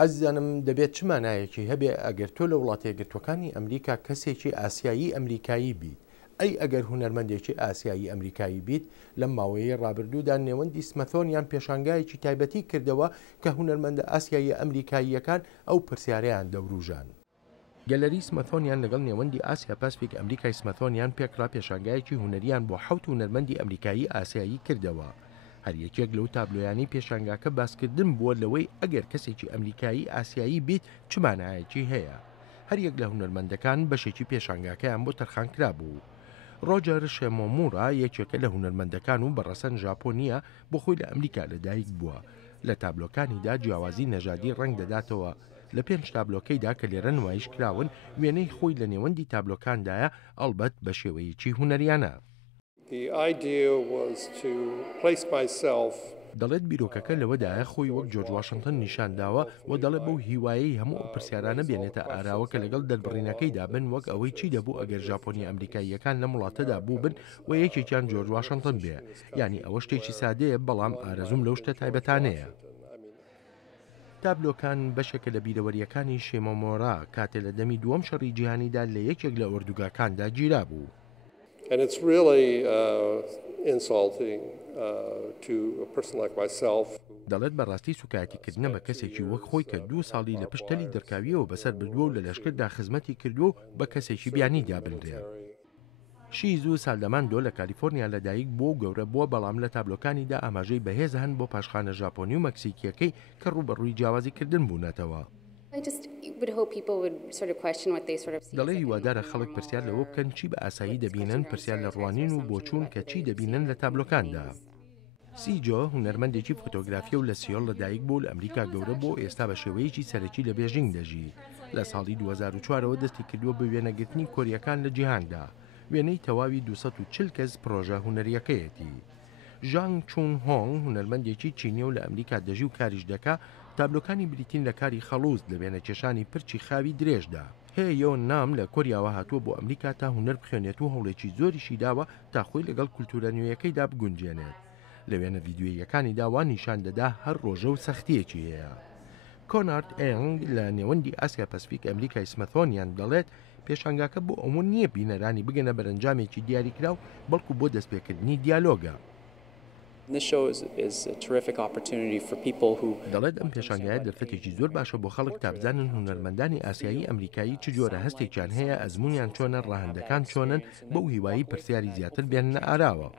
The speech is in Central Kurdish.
ئازیزانم دەبێت چ مانایەکی هەبێ ئەگەر تۆ لە وڵاتە یەکگرتووەکانی ئەمریکا کەسێکی ئاسیایی ئەمریکایی بیت ئەگەر هونەرمەندێکی ئاسیایی ئەمریکایی بیت لەم ماوەیە ڕابردوودا نێوەندی سمەثۆنیان پێشانگایەکی تایبەتی کردەوە کە هونەرمەندە ئاسیایی ئەمریکاییەکان ئەو پرسیارەیان دەوروژان. گەلەری سمەثۆنیان لەگەڵ نێوەندی ئاسیا پاسفیک ئەمریکای سمەثۆنیان پێکرا پێشانگایەکی هونەریان بۆ 7 هونەرمەندی ئەمریکایی ئاسیایی کردەوە. هەر یەکێک لەو تابلۆیانی پێشانگاکە باسکردن بووە لەوەی ئەگەر کەسێکی ئەمریکایی ئاسیایی بیت چ مانایەکی هەیە. هەر یەک لە هونەرمەندەکان بەشێکی پێشانگاکەیان بۆ تەرخانکرا بوو. ڕۆجەر شێمۆمورا یەکێکە لە هونەرمەندەکان و بەڕەسەن ژاپۆنیە بۆ خۆی لە ئەمریکا لەدایک بووە. لە تابلۆکانیدا جیاوازی نەژادی ڕەنگ دەداتەوە. لە 5 تابلۆکەیدا کە لێرە نمایش کراون وێنەی خۆی لە نێوەندی تابلۆکاندایە ئەڵبەت بە شێوەیەکی هونەریانە. دەڵێت بیرۆکەکە لەوەدایە خۆی وەک جۆرج واشنتن نیشانداوە و دەڵێ بەو هیوایی هەموو ئەو پرسیارانە بێنێتە ئاراوە کە لەگەڵ دەربڕینەکەیدا بن وەک ئەوەی چی دەبوو ئەگەر ژاپۆنی ئەمریکاییەکان لە وڵاتەدا بوو بن و یەکێکیان جۆرج واشنتن بێ. یعنی ئەوە شتێکی سادەیە بەڵام ئارەزوم لەو شتە تایبەتانەیە. تابلۆکان بەشێکە لە بیرەوەریەکانی شێمۆمۆرا کاتێ لە دەمی دووەم شەڕی جیهانیدا لە یەکێک لە ئۆردوگاکاندا گیرا بوو. دەڵێت بەڕاستی سوکایەتیکردنە بە کەسێکی وەک خۆی کە 2 ساڵی لە پشتەلی دەرکاویەوە بەسەر بردووە و لە لەشکردا خزمەتی کردو و بە کەسێکی بیانی دابنرێ. شیزو سالدەماندۆ لە کالیفۆرنیا لەدایک بۆ و گەورە بووە بەڵام لە تابلۆکانیدا ئاماژەی بەهێز هەن بۆ پاشخانە ژاپۆنی و مەکسیکیەکەی کە ڕوبەڕووی جیاوازیکردن بوونەتەوە. دەڵێ هیوادارە خەڵک پرسیار لەوە بکەن چی بە ئاسایی دەبینن، پرسیار لە ڕوانین و بۆچوون کە چی دەبینن لە تابلۆکاندا. سیجۆ هونەرمەندێکی فۆتۆگرافیە و لە سیۆڵ لەدایک بوو لە ئەمریکا گەورە بۆ ئێستا بە شێوەیەکی سەرەکی لە بێژینگ دەژی. لە ساڵی 2004ەوە دەستی کردووە بە وێنەگرتنی کۆریەکان لە جیهاندا. وێنەی تەواوی 240 کەس پرۆژە هونەریەکەیەتی. ژانگ چون هۆنگ هونەرمەندێکی چینیە و لە ئەمریکا دەژی و کاریش دەکا تابلۆکانی بریتین لە کاری خەڵوز لە وێنەکێشانی پرچی خاوی درێژدا. هێیۆ نام لە کۆریاوە هاتووە بۆ ئەمریکا تا هونەر بخوێنێت و هەوڵێکی زۆریشی داوە تا خۆی لەگەڵ کولتورە نوێیەکەیدا بگونجێنێت. لە وێنە ڤیدیۆیەکانی داوا نیشان دەدا هەر ڕۆژە و سەختیەکی هەیە. کۆنارد ئێنگ لە نێوەندی ئاسیا پەسفیک ئەمریکای سمەثۆنیان دەڵێت پێشانگاکە بۆ ئەوە نییە بینەرانی بگەنە بەرەنجامێکی دیاریکراو بەڵکو بۆ دەستپێکردنی دیالۆگە. دەڵێت ئەم پێشانگایە دەرفەتێکی زۆر باشە بۆ خەڵک تابزانن هونەرمەندانی ئاسیایی ئەمریکایی چ جۆرە هەستێکیان هەیە، ئەزموونیان چۆنە، ڕاهەندەکان چۆنن، بەو هیوایی پرسیاری زیاتر بێننە ئاراوە.